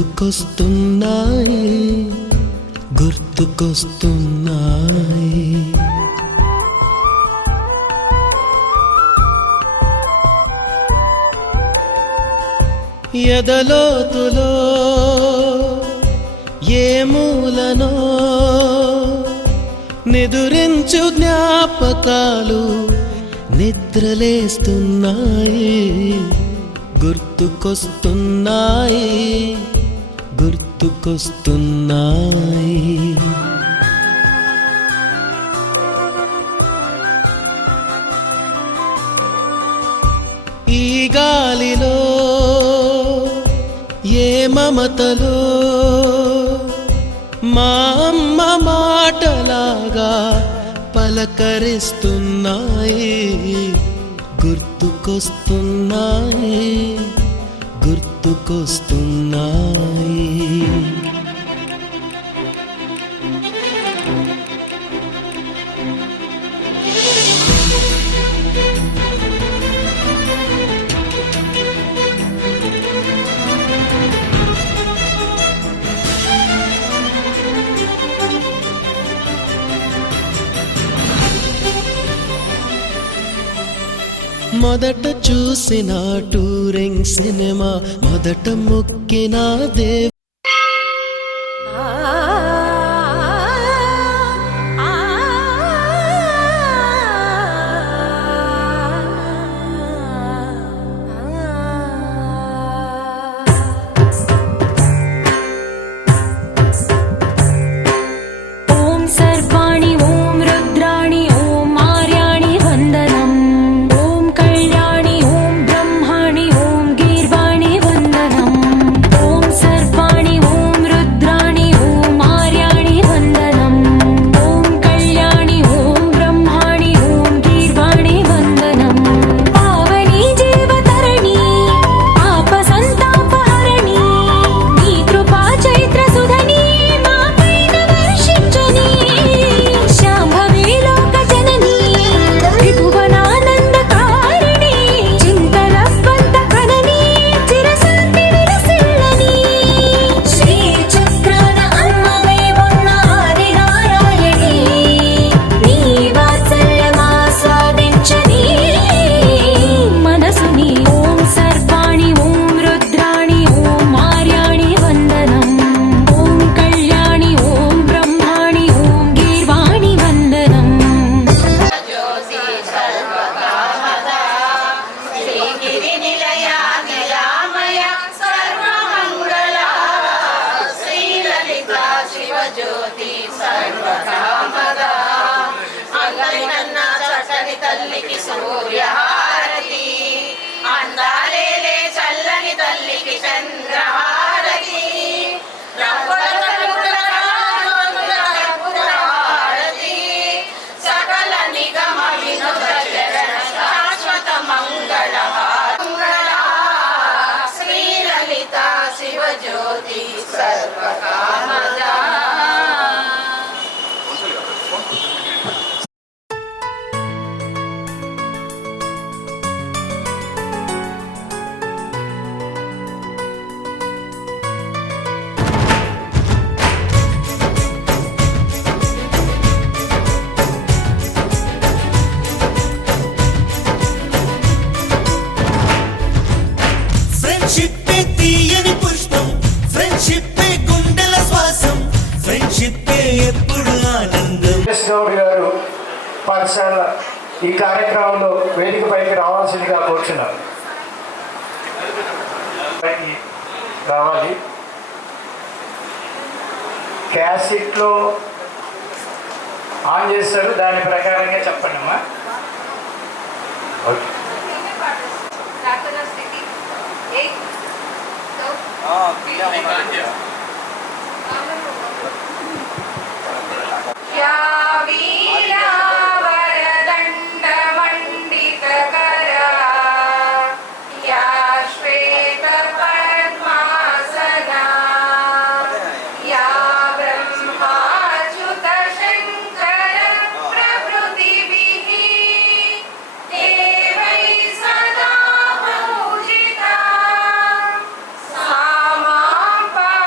గుర్తుకొస్తున్నాయి గుర్తుకొస్తున్నాయి. ఎదలోతులో ఏ మూలనో నిదురించు జ్ఞాపకాలు నిద్రలేస్తున్నాయి గుర్తుకొస్తున్నాయి గుర్తుకొస్తున్నాయి. ఈ గాలిలో ఏ మమతలో మా అమ్మ మాటలాగా పలకరిస్తున్నాయి గుర్తుకొస్తున్నాయి గుర్తుకొస్తున్నాయి. మొదట చూసిన టూరింగ్ సినిమా మొదట మొక్కిన దేవ్ జ్యోతి సర్వకామద అంగలికన్న చక్కని తల్లికి సూర్యహారతి అందాలేలే చల్లని తల్లికి చంద్రహారతి సకల నిగమ వినుత చరణ శాశ్వత మంగళ శ్రీలలిత శివజ్యోతి సర్వకామద. గౌడ్ గారు పాఠశాల ఈ కార్యక్రమంలో వేదికపైకి రావాల్సిందిగా కోరుచున్నారు. రావాలి. క్యాసెట్లో ఆన్ చేస్తారు, దాని ప్రకారంగా చెప్పండి అమ్మా. ఓకే. Mama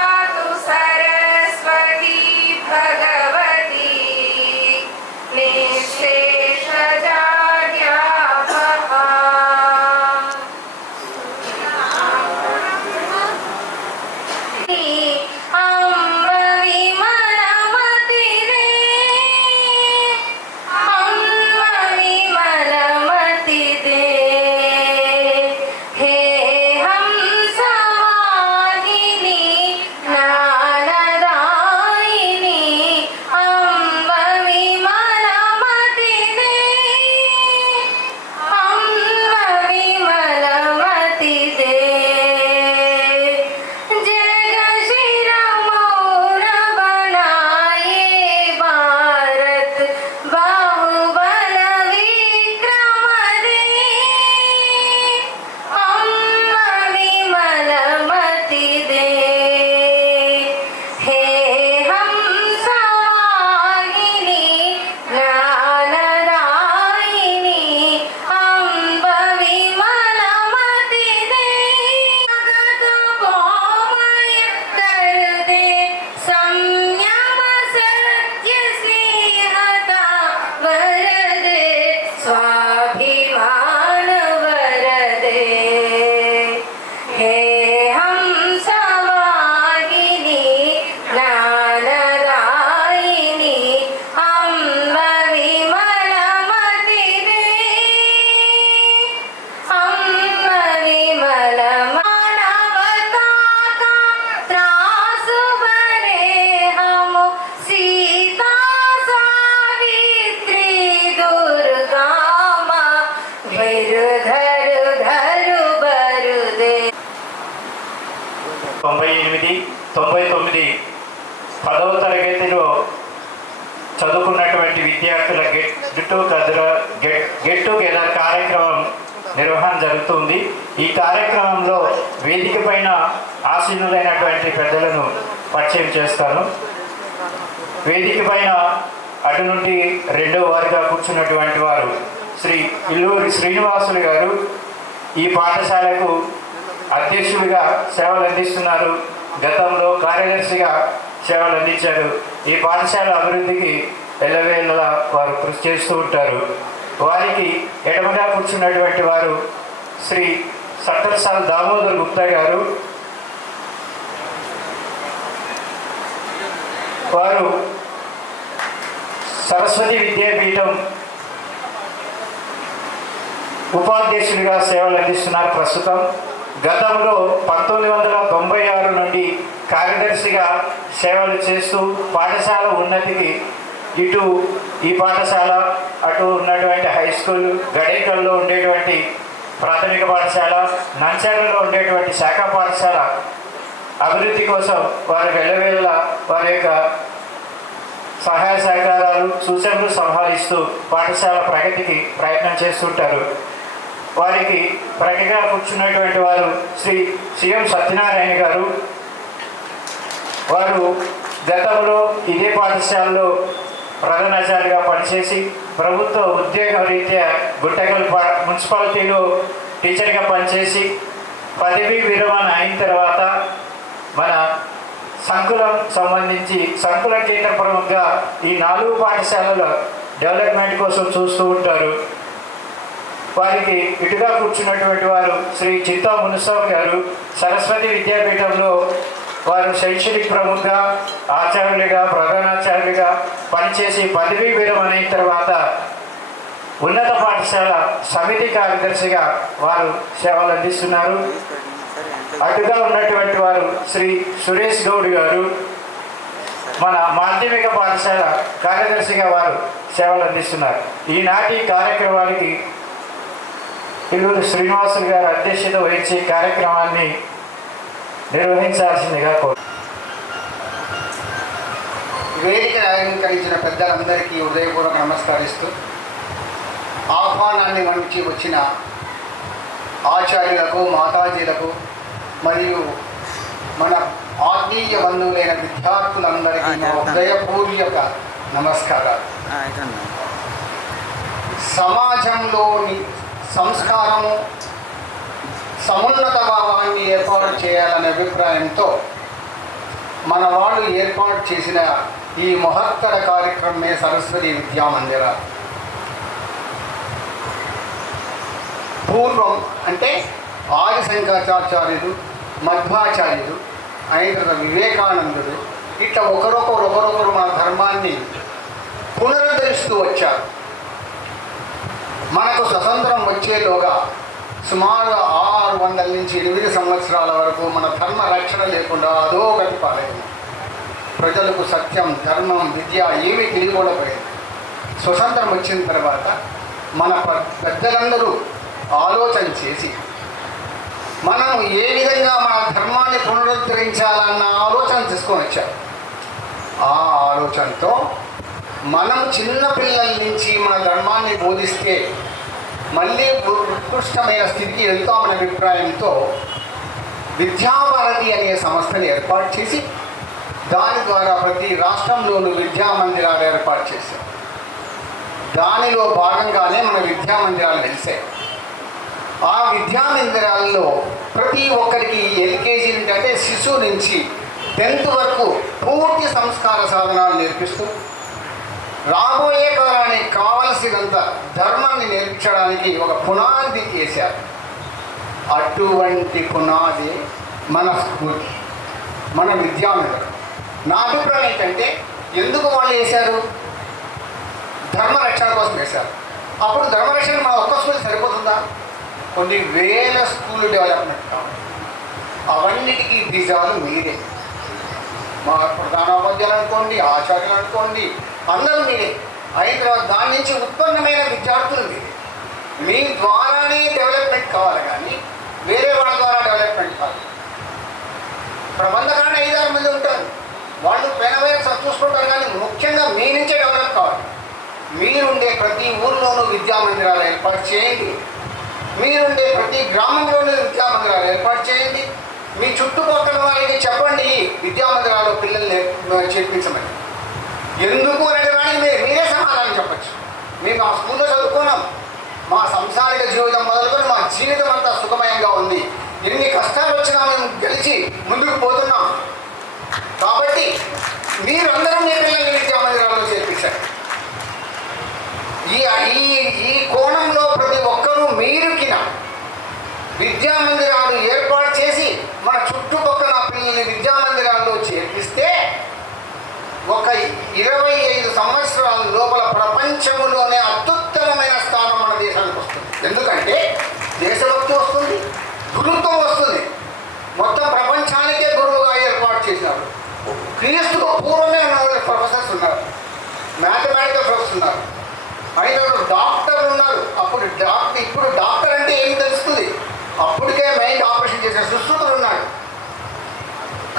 తరగతిలో చదువుకున్నటువంటి విద్యార్థుల గెట్ టుగెదర్ కార్యక్రమం నిర్వహణ జరుగుతుంది. ఈ కార్యక్రమంలో వేదిక పైన ఆసీనులైనటువంటి పెద్దలను పరిచయం చేస్తాను. వేదిక పైన అటు నుండి రెండవ వారిగా కూర్చున్నటువంటి వారు శ్రీ ఇల్లూరి శ్రీనివాసులు గారు. ఈ పాఠశాలకు అధ్యక్షుడిగా సేవలు అందిస్తున్నారు. గతంలో కార్యదర్శిగా సేవలు అందించారు. ఈ పాఠశాల అభివృద్ధికి ఎల్లవేళలా వారు కృషి చేస్తూ ఉంటారు. వారికి ఎడమగా కూర్చున్నటువంటి వారు శ్రీ సట్టర్సాల్ దామోదర్ గుప్తా గారు. వారు సరస్వతి విద్యాపీఠం ఉపాధ్యక్షుడిగా సేవలు అందిస్తున్నారు ప్రస్తుతం. గతంలో 1996 నుండి కార్యదర్శిగా సేవలు చేస్తూ పాఠశాల ఉన్నతికి ఇటు ఈ పాఠశాల అటు ఉన్నటువంటి హై స్కూల్, గడేకల్లో ఉండేటువంటి ప్రాథమిక పాఠశాల, నంచాలలో ఉండేటువంటి శాఖ పాఠశాల అభివృద్ధి కోసం వారు వెళ్ళవేళ్ళ వారి యొక్క సహాయ సహకారాలు సూచనలు సంభాలిస్తూ పాఠశాల ప్రగతికి ప్రయత్నం చేస్తుంటారు. వారికి ప్రగతిగా కూర్చున్నటువంటి వారు శ్రీ సిఎం సత్యనారాయణ గారు. వారు గతంలో ఇదే పాఠశాలలో ప్రధానాచార్యగా పనిచేసి ప్రభుత్వ ఉద్యోగ రీత్యా గుట్టగల్ మున్సిపాలిటీలో టీచర్గా పనిచేసి పదవీ విరమణ అయిన తర్వాత మన సంకులం సంబంధించి సంకుల కేంద్ర ప్రముఖంగా ఈ 4 పాఠశాలల డెవలప్మెంట్ కోసం చూస్తూ ఉంటారు. వారికి ఇటుగా కూర్చున్నటువంటి వారు శ్రీ చింతా మునుస్వామి గారు. సరస్వతి విద్యాపీఠంలో వారు శైక్షణిక ప్రముఖంగా ఆచార్యులుగా ప్రధానాచార్యులుగా పనిచేసి పదవీ విరమణ అయిన తర్వాత ఉన్నత పాఠశాల సమితి కార్యదర్శిగా వారు సేవలు అందిస్తున్నారు. అటుగా ఉన్నటువంటి వారు శ్రీ సురేష్ గౌడ్ గారు. మన మాధ్యమిక పాఠశాల కార్యదర్శిగా వారు సేవలు అందిస్తున్నారు. ఈనాటి కార్యక్రమానికి ఇల్లూరి శ్రీనివాసులు గారు అధ్యక్షత వహించి కార్యక్రమాన్ని నిర్వహించాల్సిందిగా వేదిక అలంకరించిన పెద్దలందరికీ హృదయపూర్వక నమస్కరిస్తూ ఆహ్వానాన్ని మంచి వచ్చిన ఆచార్యులకు, మాతాజీలకు మరియు మన ఆత్మీయ బంధువులైన విద్యార్థులందరికీ హృదయపూర్వక నమస్కారాలు. సమాజంలోని సంస్కారము, సమున్నత భావాన్ని ఏర్పాటు చేయాలనే అభిప్రాయంతో మన వాళ్ళు ఏర్పాటు చేసిన ఈ మహత్తర కార్యక్రమమే సరస్వతి విద్యామందిర. పూర్వం అంటే ఆదిశంకరాచార్యులు, మధ్వాచార్యులు, అయిన వివేకానందుడు ఇట్లా ఒకరొకరు మన ధర్మాన్ని పునరుద్ధరిస్తూ వచ్చారు. మనకు స్వతంత్రం వచ్చేలోగా సుమారు 600 నుంచి 8 సంవత్సరాల వరకు మన ధర్మ రక్షణ లేకుండా అధోగతి పాలైంది. ప్రజలకు సత్యం, ధర్మం, విద్య ఏమీ తెలియకూడపోయింది. స్వతంత్రం వచ్చిన తర్వాత మన పెద్దలందరూ ఆలోచన చేసి మనం ఏ విధంగా మన ధర్మాన్ని పునరుద్ధరించాలన్న ఆలోచన తీసుకొని వచ్చారు. ఆ ఆలోచనతో మనం చిన్న పిల్లల నుంచి మన ధర్మాన్ని బోధిస్తే మళ్ళీ ఉత్కృష్టమైన స్థితికి వెళ్తామనే అభిప్రాయంతో విద్యాభారతి అనే సంస్థను ఏర్పాటు చేసి దాని ద్వారా ప్రతి రాష్ట్రంలోనూ విద్యామందిరాలు ఏర్పాటు చేశారు. దానిలో భాగంగానే మన విద్యామందిరాలు వెలిసాయి. ఆ విద్యామందిరాల్లో ప్రతి ఒక్కరికి ఎల్కేజీ అంటే శిశువు నుంచి 10th వరకు పూర్తి సంస్కార సాధనాలు నేర్పిస్తూ రాబోయే కాలానికి కావలసినంత ధర్మాన్ని నేర్పించడానికి ఒక పునాది వేశారు. అటువంటి పునాది మన స్కూల్, మన విద్యామందిరం. నా అభిప్రాయం ఏంటంటే ఎందుకు వాళ్ళు వేశారు? ధర్మరక్షణ కోసం వేశారు. అప్పుడు ధర్మరక్షణ మన ఒక్క స్కూల్ సరిపోతుందా? కొన్ని వేల స్కూల్ డెవలప్మెంట్ కావాలి. అవన్నిటికీ బీజాలు మీరే. మా ప్రధానోపాధ్యాయులు అనుకోండి, ఆచార్యులు అనుకోండి, అందరూ మీరే. అయిన తర్వాత దాని నుంచి ఉత్పన్నమైన విద్యార్థులు మీరే. మీ ద్వారానే డెవలప్మెంట్ కావాలి కానీ వేరే వాళ్ళ ద్వారా డెవలప్మెంట్ కాదు. ప్రబంధకాన్ని 5-6 మంది ఉంటారు, వాళ్ళు పెనవేల చూసుకుంటారు, కానీ ముఖ్యంగా మీ నుంచే డెవలప్ కావాలి. మీరుండే ప్రతి ఊర్లోనూ విద్యా మందిరాలు ఏర్పాటు చేయండి. మీరుండే ప్రతి గ్రామంలోనూ విద్యా మందిరాలు ఏర్పాటు చేయండి. మీ చుట్టుపక్కల వారికి చెప్పండి విద్యా మందిరాల్లో పిల్లల్ని చేర్పించమని. ఎందుకు అనేదానికి మీరే సమాధానం చెప్పచ్చు. మేము ఆ స్కూల్లో చదువుకున్నాం, మా సంసారిక జీవితం మొదలుకొని మా జీవితం అంతా సుఖమయంగా ఉంది, ఎన్ని కష్టాలు వచ్చినా మేము గెలిచి ముందుకు పోతున్నాం. కాబట్టి మీరందరూ మీ పిల్లల్ని విద్యా మందిరాల్లో చేర్పించారు. ఈ కోణంలో ప్రతి ఒక్కరూ మీరుకిన విద్యా మందిరాలు ఏర్పాటు చేసి మన చుట్టుపక్కల పిల్లల్ని విద్యా మందిరాల్లో చేర్పిస్తే ఒక 25 సంవత్సరాల లోపల ప్రపంచంలోనే అత్యుత్తమమైన స్థానం మన దేశానికి వస్తుంది. ఎందుకంటే దేశభక్తి వస్తుంది, గురుత్వం వస్తుంది. మొత్తం ప్రపంచానికే గురువుగా ఏర్పాటు చేసినారు. క్రీస్తుకు పూర్వమే ఉన్న ప్రొఫెసర్స్ ఉన్నారు, మ్యాథమెటికల్ ప్రొఫెసర్స్ ఉన్నారు, అయిన డాక్టర్లు ఉన్నారు. ఇప్పుడు డాక్టర్ అంటే ఏమి తెలుస్తుంది? అప్పటికే మైండ్ ఆపరేషన్ చేసే సుశ్రుతులు ఉన్నాడు,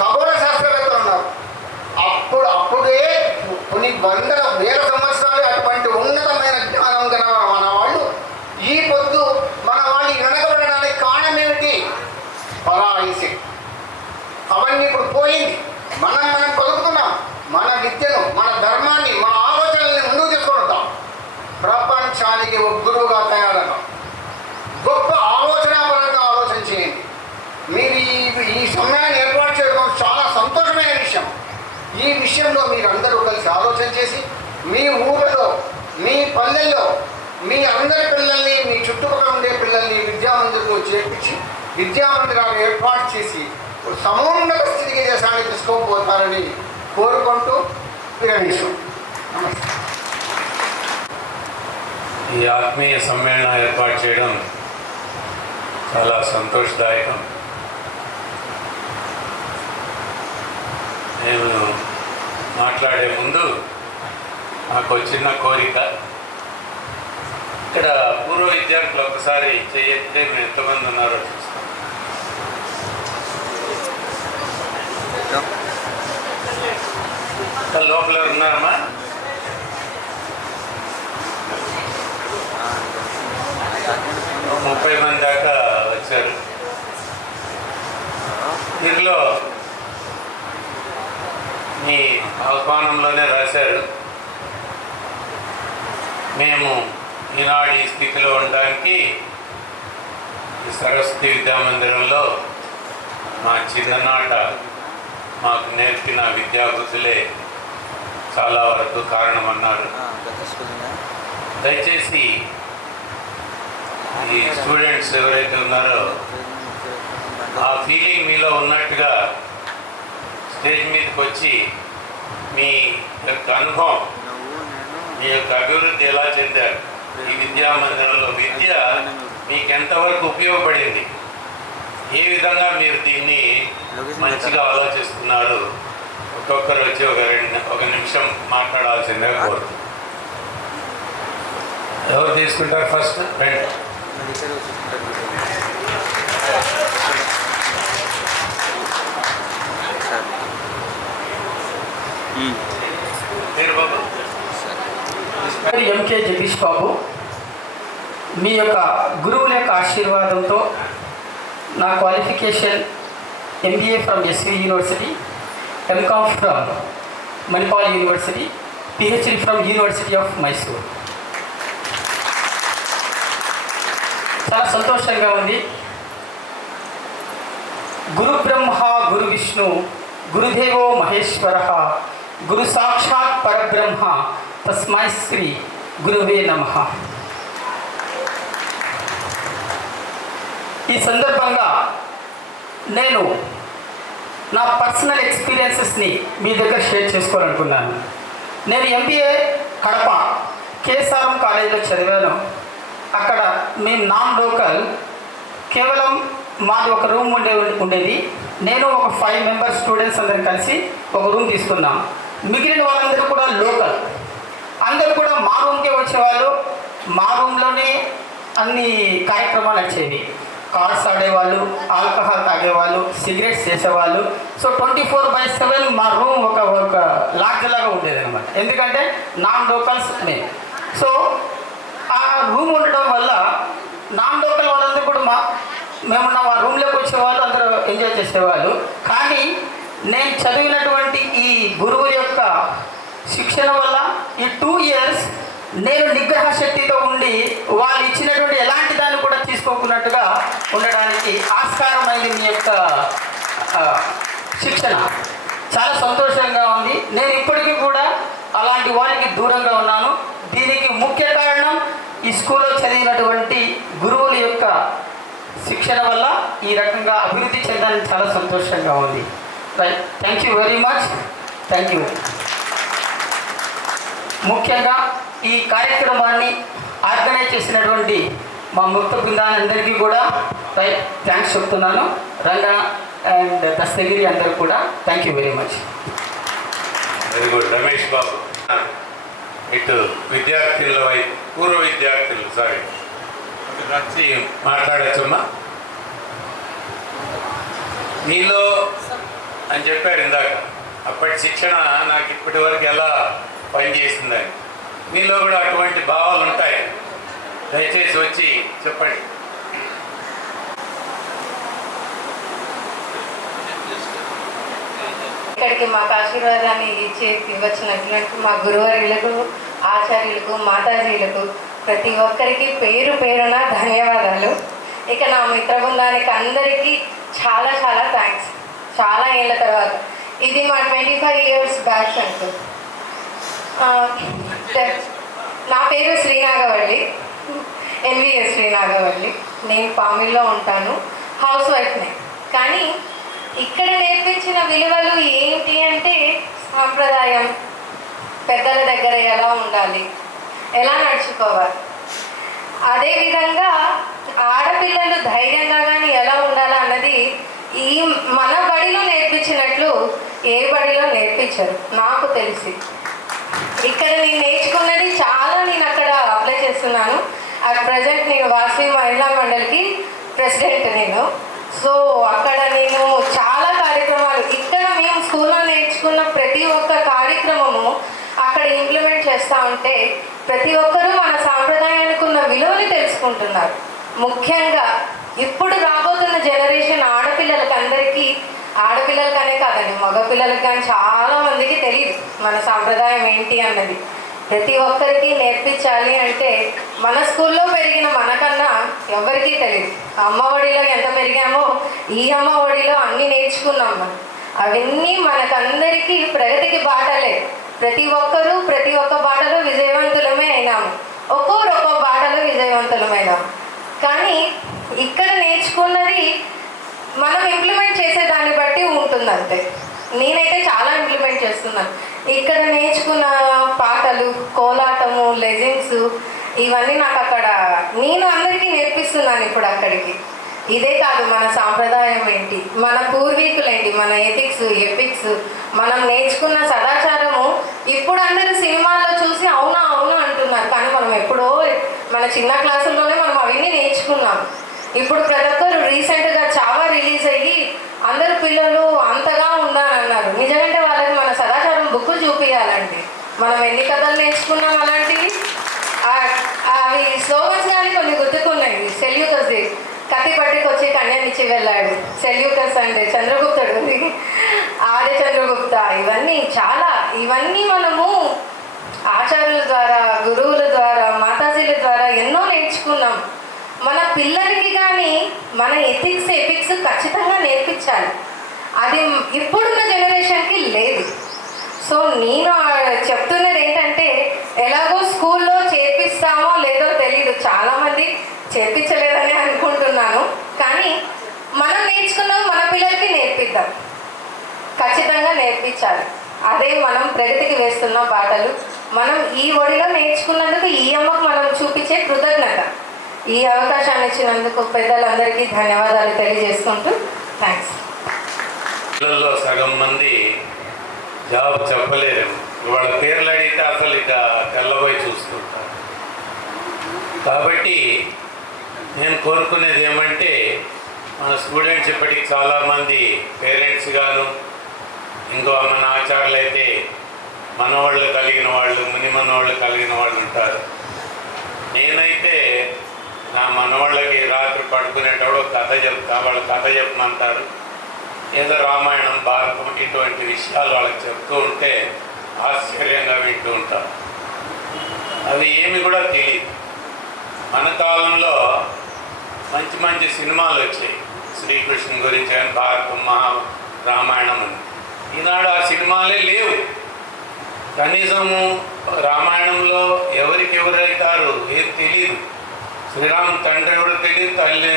ఖగోళ శాస్త్రవేత్తలు ఉన్నారు. అప్పుడే కొన్ని వందల వేల సంవత్సరాలు అటువంటి ఉన్నతమైన జ్ఞానం గల మన వాళ్ళు ఈ పొద్దు మన వాళ్ళు వెనకబడడానికి కారణం ఏమిటి? పరాయిసి. అవన్నీ ఇప్పుడు పోయింది. మనం బతుకుతున్నాం. మన విద్యను, మన ధర్మాన్ని, మన ఆలోచనల్ని ముందుకు తీసుకుంటాం. ప్రపంచానికి ఒక గురువుగా తయారన్నాం. గొప్ప ఆలోచనాపరంగా ఆలోచన చేయండి. మీరు ఈ సమయాన్ని ఏర్పాటు చేయడం చాలా సంతోషమైన విషయం. ఈ విషయంలో మీరందరూ కలిసి ఆలోచన చేసి మీ ఊళ్ళలో, మీ పల్లెల్లో మీ అందరి పిల్లల్ని, మీ చుట్టుపక్కల ఉండే పిల్లల్ని విద్యామందిరంలో చేర్పించి విద్యామందిరాలు ఏర్పాటు చేసి సమున్నత స్థితికి దేశాన్ని తీసుకోకపోతారని కోరుకుంటూ విరమించు. నమస్తే. ఈ ఆత్మీయ సమ్మేళనం ఏర్పాటు చేయడం చాలా సంతోషదాయకం. నేను మాట్లాడే ముందు నాకు చిన్న కోరిక. ఇక్కడ పూర్వ విద్యార్థులు ఒకసారి చేయతే మేము ఎంతమంది ఉన్నారో చూస్తాం. లోపల ఉన్నారమ్మా? ఒక 30 మంది దాకా వచ్చారు. దీనిలో మీ ఆహ్వానంలోనే రాశారు, మేము ఈనాడు ఈ స్థితిలో ఉండడానికి ఈ సరస్వతి విద్యామందిరంలో మా చిన్ననాట మాకు నేర్పిన విద్యాబుద్ధులే చాలా వరకు కారణమన్నారు. దయచేసి ఈ స్టూడెంట్స్ ఎవరైతే ఉన్నారో ఆ ఫీలింగ్ మీలో ఉన్నట్టుగా స్టేజ్ మీదకి వచ్చి మీ యొక్క అనుభవం, మీ యొక్క అభివృద్ధి ఎలా చెందారు, ఈ విద్యా మందిరంలో విద్య మీకు ఎంతవరకు ఉపయోగపడింది, ఏ విధంగా మీరు దీన్ని మంచిగా ఆలోచిస్తున్నారు, ఒక్కొక్కరు వచ్చి ఒక నిమిషం మాట్లాడాల్సిందే కోరుతుంది. ఎవరు తీసుకుంటారు ఫస్ట్? రండి. ఎంకే జగదీష్ బాబు. మీ యొక్క గురువుల యొక్క ఆశీర్వాదంతో నా qualification MBA from SV university, MCom from Manipal university, PhD from university of Mysore. చాలా సంతోషంగా ఉంది. గురు బ్రహ్మ గురు విష్ణు గురుదేవో మహేశ్వర గురు సాక్షాత్ పరబ్రహ్మ తస్మై శ్రీ గురువే నమః. ఈ సందర్భంగా నేను నా పర్సనల్ ఎక్స్పీరియన్సెస్ని మీ దగ్గర షేర్ చేసుకోవాలనుకున్నాను. నేను MBA కడప KSRM కాలేజీలో చదివాను. అక్కడ మేము నాన్ లోకల్, కేవలం మాది ఒక రూమ్ ఉండేది. నేను ఒక 5 మెంబర్స్ స్టూడెంట్స్ అందరం కలిసి ఒక రూమ్ తీసుకున్నాం. మిగిలిన వాళ్ళందరూ కూడా లోకల్, అందరూ కూడా మా రూమ్కే వచ్చేవాళ్ళు. మా రూమ్లోనే అన్ని కార్యక్రమాలు వచ్చేవి. కార్డ్స్ ఆడేవాళ్ళు, ఆల్కహాల్ తాగేవాళ్ళు, సిగరెట్స్ చేసేవాళ్ళు. సో 24/7 మా రూమ్ ఒక లాడ్జ్ లాగా ఉండేది అనమాట. ఎందుకంటే నాన్ లోకల్స్ మేము. సో ఆ రూమ్ ఉండడం వల్ల నాన్ లోకల్ వాళ్ళందరూ కూడా మేమున్న మా రూమ్లోకి వచ్చేవాళ్ళు, అందరూ ఎంజాయ్ చేసేవాళ్ళు. కానీ నేను చదివినటువంటి ఈ గురువు యొక్క శిక్షణ వల్ల ఈ 2 years నేను నిగ్రహ శక్తితో ఉండి వాళ్ళు ఇచ్చినటువంటి ఎలాంటి దాన్ని కూడా తీసుకోకున్నట్టుగా ఉండడానికి ఆస్కారమైంది మీ యొక్క శిక్షణ. చాలా సంతోషంగా ఉంది. నేను ఇప్పటికీ కూడా అలాంటి వారికి దూరంగా ఉన్నాను. దీనికి ముఖ్య కారణం ఈ స్కూల్లో చదివినటువంటి గురువుల యొక్క శిక్షణ వల్ల ఈ రకంగా అభివృద్ధి చెందడానికి చాలా సంతోషంగా ఉంది. Right, thank you very much. Thank you. ముఖ్యంగా ఈ కార్యక్రమాన్ని ఆర్గనైజ్ చేసినటువంటి మా ముక్త బృందాలందరికీ కూడా రైట్ థ్యాంక్స్ చెప్తున్నాను. రంగా అండ్ దస్తగిరి అందరూ కూడా thank you very much. Very good. Ramesh Babu, ఇటు విద్యార్థుల వైపు, పూర్వ విద్యార్థులు వచ్చి మాట్లాడచ్చమ్మా. మీలో అని చెప్పారు ఇందాక, అప్పటి శిక్షణ నాకు ఇప్పటి వరకు ఎలా పనిచేసిందని. మీలో కూడా అటువంటి భావాలు ఉంటాయి. దయచేసి వచ్చి చెప్పండి. ఇక్కడికి మాకు ఆశీర్వాదాన్ని ఇవ్వచ్చినటువంటి మా గురువర్యులకు, ఆచార్యులకు, మాతాజీలకు ప్రతి ఒక్కరికి పేరు పేరున ధన్యవాదాలు. ఇక నా మిత్ర బృందానికి అందరికీ చాలా చాలా థ్యాంక్స్. చాలా ఏళ్ళ తర్వాత ఇది మా 25 years బ్యాచ్ అంటూ. నా పేరు శ్రీనాగవల్లి, NVS శ్రీనాగవల్లి. నేను పామిల్లో ఉంటాను, హౌస్ వైఫ్నే. కానీ ఇక్కడ నేర్పించిన విలువలు ఏంటి అంటే సాంప్రదాయం, పెద్దల దగ్గర ఎలా ఉండాలి, ఎలా నడుచుకోవాలి, అదేవిధంగా ఆడపిల్లలు ధైర్యంగా కానీ ఎలా ఉండాలి అన్నది ఈ మన బడిలో నేర్పించినట్లు ఏ బడిలో నేర్పించరు నాకు తెలిసి. ఇక్కడ నేను నేర్చుకున్నది చాలా నేను అక్కడ అప్లై చేస్తున్నాను. అట్ ప్రజెంట్ నేను వాసవి మహిళా మండలికి ప్రెసిడెంట్ నేను. సో అక్కడ నేను చాలా కార్యక్రమాలు, ఇక్కడ మేము స్కూల్లో నేర్చుకున్న ప్రతి ఒక్క కార్యక్రమము అక్కడ ఇంప్లిమెంట్ చేస్తూ ఉంటే ప్రతి ఒక్కరూ మన సాంప్రదాయానికి ఉన్న విలువని తెలుసుకుంటున్నారు. ముఖ్యంగా ఇప్పుడు రాబోతున్న జనరేషన్ ఆడపిల్లలకి అందరికీ, ఆడపిల్లలకనే కాదండి మగపిల్లలకి కానీ చాలా మందికి తెలియదు మన సాంప్రదాయం ఏంటి అన్నది. ప్రతి ఒక్కరికి నేర్పించాలి అంటే మన స్కూల్లో పెరిగిన మనకన్నా ఎవరికీ తెలియదు. అమ్మ ఒడిలో ఎంత పెరిగామో ఈ అమ్మ ఒడిలో అన్నీ నేర్చుకున్నాం మనం. అవన్నీ మనకందరికీ ప్రగతికి బాటలే. ప్రతి ఒక్కరూ ప్రతి ఒక్క బాటలో విజయవంతులమే అయినాము, ఒక్కో బాటలో విజయవంతులమైనాము. కానీ ఇక్కడ నేర్చుకున్నది మనం ఇంప్లిమెంట్ చేసేదాన్ని బట్టి ఉంటుంది అంతే. నేనైతే చాలా ఇంప్లిమెంట్ చేస్తున్నాను. ఇక్కడ నేర్చుకున్న పాటలు, కోలాటము, లెజింగ్స్ ఇవన్నీ నాకు అక్కడ నేను అందరికీ నేర్పిస్తున్నాను ఇప్పుడు అక్కడికి. ఇదే కాదు మన సాంప్రదాయం ఏంటి, మన పూర్వీకులేంటి, మన ఎపిక్స్ మనం నేర్చుకున్న సదాచారము ఇప్పుడు అందరూ సినిమాల్లో చూసి అవునా అవునా అంటున్నారు. కానీ మనం ఎప్పుడో మన చిన్న క్లాసుల్లోనే మనం అవన్నీ నేర్చుకున్నాం. ఇప్పుడు ప్రతి ఒక్కరు రీసెంట్గా చావా రిలీజ్ అయ్యి అందరు పిల్లలు అంతగా ఉండాలన్నారు. నిజంగా వాళ్ళకి మన సదాచారం బుక్ చూపించాలండి. మనం ఎన్ని కథలు నేర్చుకున్నాం అలాంటివి. అవి స్లోగన్స్ కానీ కొన్ని గుర్తుకున్నాయి. సెల్యూకస్ కత్తి పట్టుకొచ్చి కన్యానిచ్చి వెళ్ళాడు, సెల్యూకస్ అంటే చంద్రగుప్తుడు, ఆర్య చంద్రగుప్త. ఇవన్నీ మనము ఆచార్యుల ద్వారా, గురువుల ద్వారా, మాతాజీల ద్వారా ఎన్నో నేర్చుకున్నాం. మన పిల్లలకి కానీ మన ఎపిక్స్ ఖచ్చితంగా నేర్పించాలి. అది ఇప్పుడున్న జనరేషన్కి లేదు. సో నేను చెప్తున్నది ఏంటంటే ఎలాగో స్కూల్లో చేర్పిస్తామో లేదో తెలీదు, చాలామంది చేర్పించలేదని అనుకుంటున్నాను. కానీ మనం నేర్చుకున్నాం మన పిల్లలకి నేర్పిద్దాం, ఖచ్చితంగా నేర్పించాలి. అదే మనం ప్రగతికి వేస్తున్న బాటలు. మనం ఈ ఒడిలో నేర్చుకున్నందుకు ఈ అమ్మకు మనం చూపించే కృతజ్ఞత. ఈ అవకాశాన్ని ఇచ్చినందుకు పెద్దలందరికీ ధన్యవాదాలు తెలియజేసుకుంటూ థ్యాంక్స్. పిల్లల్లో సగం మంది జాబ్ చెప్పలేరు. వాళ్ళ పేర్లు అడిగితే అసలు ఇక తెల్లబోయి చూస్తుంటారు. కాబట్టి నేను కోరుకునేది ఏమంటే మన స్టూడెంట్స్ ఇప్పటికి చాలామంది పేరెంట్స్ గాను ఇంకో మన ఆచార్యులు అయితే మనవాళ్ళు కలిగిన వాళ్ళు ముని మనవాళ్ళు కలిగిన వాళ్ళు ఉంటారు. నేనైతే నా మనవాళ్ళకి రాత్రి పడుకునేటప్పుడు కథ చెప్తా, వాళ్ళు కథ చెప్పమంటారు. ఏదో రామాయణం భారతం ఇటువంటి విషయాలు వాళ్ళకి చెప్తూ ఉంటే ఆశ్చర్యంగా వింటూ ఉంటారు. అవి ఏమి కూడా తెలియదు. మన కాలంలో మంచి మంచి సినిమాలు వచ్చాయి, శ్రీకృష్ణుని గురించి కానీ భారతం రామాయణం అని. ఈనాడు ఆ సినిమాలే లేవు. కనీసము రామాయణంలో ఎవరికి ఎవరైతారు ఏం తెలియదు. శ్రీరామ్ తండ్రి కూడా తెలియదు, తల్లి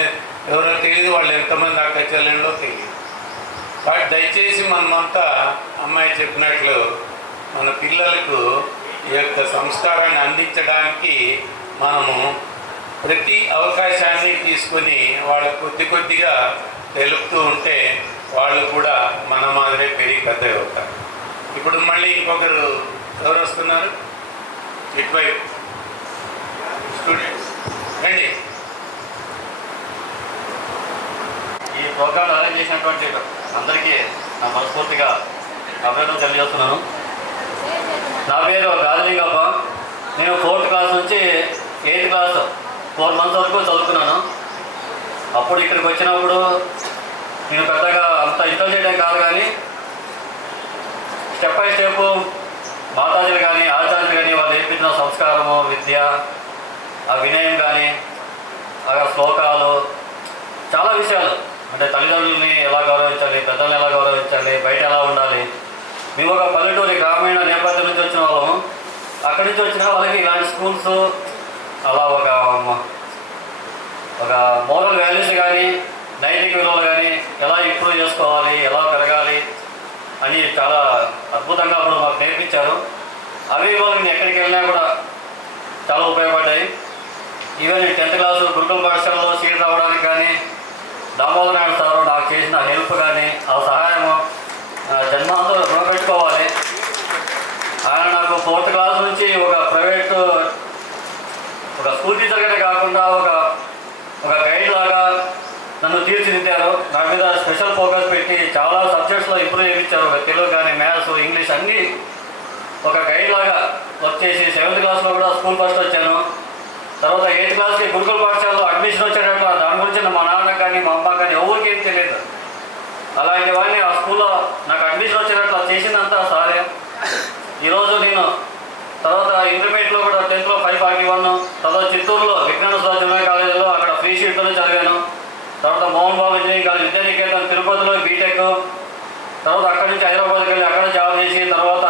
ఎవరో తెలియదు, వాళ్ళు ఎంతమంది అక్క చెల్లెళ్ళో తెలియదు. కాబట్టి దయచేసి మనమంతా అమ్మాయి చెప్పినట్లు మన పిల్లలకు ఈ యొక్క సంస్కారాన్ని అందించడానికి మనము ప్రతి అవకాశాన్ని తీసుకొని వాళ్ళకు కొద్ది కొద్దిగా తెలుపుతూ ఉంటే వాళ్ళు కూడా మన మాదిరే పెరిగి పెద్దగా అవుతారు. ఇప్పుడు మళ్ళీ ఇంకొకరు ఎవరు వస్తున్నారు? ఇటువైపు స్టూడెంట్స్ రండి. ఈ ప్రోగ్రాం అరేంజ్ చేసినటువంటి అందరికీ నా మనస్ఫూర్తిగా అభినందనలు తెలియజేస్తున్నాను. నా పేరు గాజలింగప్ప. నేను 4th క్లాస్ నుంచి 8th క్లాస్ 4 months వరకు చదువుకున్నాను. అప్పుడు ఇక్కడికి వచ్చినప్పుడు నేను పెద్దగా అంత ఇంటెలిజెంట్ కాదు, కానీ స్టెప్ బై స్టెప్ మాతాజీలు కానీ ఆచార్యులు కానీ వాళ్ళు నేర్పించిన సంస్కారము, విద్య, ఆ వినయం కానీ, ఆ శ్లోకాలు, చాలా విషయాలు, అంటే తల్లిదండ్రులని ఎలా గౌరవించాలి, పెద్దల్ని ఎలా గౌరవించాలి, బయట ఎలా ఉండాలి. మేము ఒక పల్లెటూరి గ్రామీణ నేపథ్యం నుంచి వచ్చిన వాళ్ళము. అక్కడి నుంచి వచ్చిన వాళ్ళకి ఇలాంటి స్కూల్స్ అలా ఒక మోరల్ వాల్యూస్ కానీ నైతిక విలువలు కానీ ఎలా ఇంప్రూవ్ చేసుకోవాలి, ఎలా పెరగాలి అని చాలా అద్భుతంగా అప్పుడు మాకు నేర్పించారు. అవి నేను ఎక్కడికి వెళ్ళినా కూడా చాలా ఉపయోగపడ్డాయి. ఈవెన్ 10th క్లాస్ గురుకుల పాఠశాలలో సీట్ రావడానికి కానీ దామోదర నాయుడు సారు నాకు చేసిన హెల్ప్ కానీ ఆ సహాయము జన్మాంతో రుణపెట్టుకోవాలి. ఆయన నాకు 4th క్లాస్ నుంచి ఒక ప్రైవేట్ ఒక స్కూల్ టీచర్గానే కాకుండా ఒక గైడ్ లాగా నన్ను తీర్చిదిద్దారు. నా మీద స్పెషల్ ఫోకస్ పెట్టి చాలా సబ్జెక్ట్స్లో ఇంప్రూవ్ చేయించారు. ఒక తెలుగు కానీ మ్యాథ్స్, ఇంగ్లీష్ అన్నీ ఒక గైడ్ లాగా వర్క్ చేసి 7th క్లాస్లో కూడా స్కూల్ ఫస్ట్ వచ్చాను. తర్వాత 8th క్లాస్కి గురుకుల పాఠశాలలో అడ్మిషన్ వచ్చేటట్లు దాని గురించి మా నాన్న కానీ మా అమ్మ కానీ ఎవరికి ఏం తెలియదు. అలాంటి వాడిని ఆ స్కూల్లో నాకు అడ్మిషన్ వచ్చేటట్లు చేసిందంతా సారే. ఈరోజు నేను తర్వాత ఇంటర్మీడియట్లో కూడా 10th లో 541, తర్వాత చిత్తూరులో విజ్ఞాన జూనియర్ కాలేజీలో అక్కడ ఫ్రీ షీట్లోనే చదివాను. తర్వాత మోహన్ బాబు ఇంజనీరింగ్ కాలేజ్ విద్యానికేతన్ తిరుపతిలో బీటెక్. తర్వాత అక్కడి నుంచి హైదరాబాద్కి వెళ్ళి అక్కడ జాబ్ చేసి తర్వాత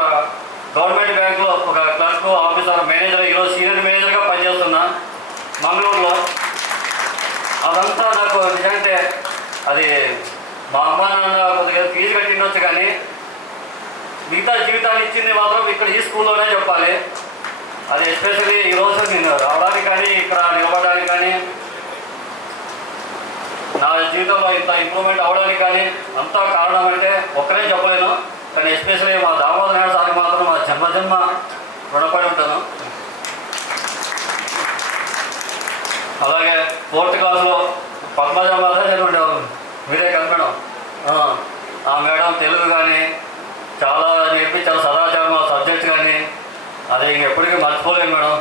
గవర్నమెంట్ బ్యాంక్లో ఒక క్లర్క్, ఆఫీసర్, మేనేజర్, ఈరోజు సీనియర్ మేనేజర్గా పనిచేస్తున్నా మంగళూరులో. అదంతా నాకు నిజంటే అది మా అమ్మ నాన్న కొద్దిగా ఫీజు కట్టిండొచ్చు, కానీ మిగతా జీవితాన్ని ఇచ్చింది మాత్రం ఇక్కడ ఈ స్కూల్లోనే చెప్పాలి. అది ఎస్పెషల్లీ ఈరోజు నేను రావడానికి కానీ ఇక్కడ నిలబడడానికి కానీ నా జీవితంలో ఇంత ఇంప్రూవ్మెంట్ అవ్వడానికి కానీ అంతా కారణం అంటే ఒక్కరే చెప్పలేను. కానీ ఎస్పెషల్లీ మా దామోదర నాయుడు సార్కి మాత్రం మా జన్మ రుణపడి ఉంటాను. అలాగే 4th క్లాస్లో పద్మజ మేడం ఉండేవాళ్ళు, మీరే కదా మేడం. ఆ మేడం తెలుగు కానీ చాలా నేర్పించారు. సదాచారం సబ్జెక్ట్ కానీ అది ఇంకెప్పటికీ మర్చిపోలేను మేడం.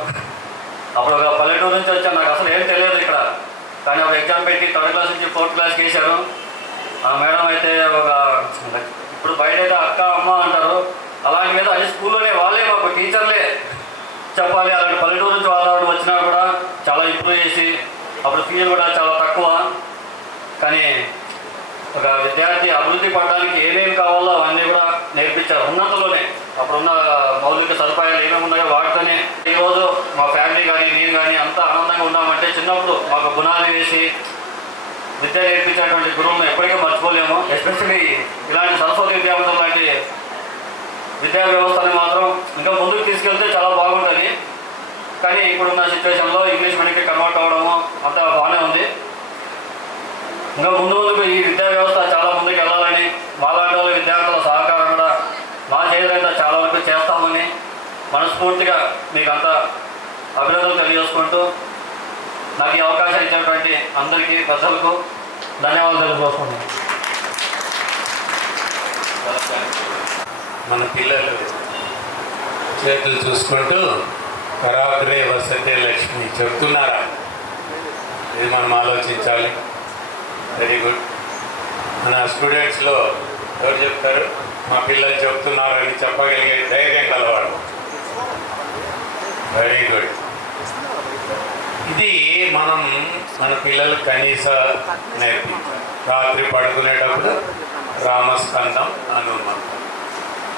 అప్పుడు ఒక పల్లెటూరు నుంచి వచ్చాను, నాకు అసలు ఏం తెలియదు ఇక్కడ. కానీ ఒక ఎగ్జామ్ పెట్టి 3rd క్లాస్ నుంచి 4th క్లాస్కి వేశారు. ఆ మేడం అయితే ఇప్పుడు బయట అయితే అక్క అమ్మ అంటారు, అలాంటి మీద అది స్కూల్లోనే వాళ్ళే మాకు టీచర్లే చెప్పాలి. అలాంటి పల్లెటూరు నుంచి వాతావరణం వచ్చినా కూడా చాలా ఇంప్రూవ్ చేసి అప్పుడు ఫీజు కూడా చాలా తక్కువ. కానీ ఒక విద్యార్థి అభివృద్ధి పడడానికి ఏమేమి కావాలో అవన్నీ కూడా నేర్పించారు ఉన్నతలోనే. అప్పుడున్న మౌలిక సదుపాయాలు ఏమేమి ఉన్నాయో వాటితోనే ఈరోజు మా ఫ్యామిలీ కానీ నేను కానీ అంతా ఆనందంగా ఉన్నామంటే చిన్నప్పుడు మాకు గుణాలు వేసి విద్య నేర్పించేటువంటి గురువులను ఎప్పటికీ మర్చిపోలేము. ఎస్పెషల్లీ ఇలాంటి సరస్వతి విద్యావంతులు లాంటి విద్యా వ్యవస్థని మాత్రం ఇంకా ముందుకు తీసుకెళ్తే చాలా బాగుంటుంది. కానీ ఇప్పుడున్న సిచ్యువేషన్లో ఇంగ్లీష్ మీడియంకి కన్వర్ట్ అవ్వడము అంతా బాగానే ఉంది. ఇంకా ముందుకు ఈ విద్యా వ్యవస్థ చాలా ముందుకు వెళ్ళాలని మాలాంటి వాళ్ళ విద్యార్థుల సహకారం కూడా మా చేతులైతే చాలా వరకు చేస్తామని మనస్ఫూర్తిగా మీకు అంతా అభినందనలు తెలియజేసుకుంటూ నాకు ఈ అవకాశం ఇచ్చినటువంటి అందరికీ పెద్దలకు ధన్యవాదాలు తెలుపుతున్నాను. మన పిల్లలు చేతులు చూసుకుంటూ కరాగ్రే వసతే లక్ష్మి చెప్తున్నారా? ఇది మనం ఆలోచించాలి. Very good. మన స్టూడెంట్స్లో ఎవరు చెప్తారు? మా పిల్లలు చెప్తున్నారని చెప్పగలిగే ధైర్యం కలవాడు. Very good. ఇది మనం మన పిల్లలు కనీస నేర్పించాలి. రాత్రి పడుకునేటప్పుడు రామస్కందం హనుమంతం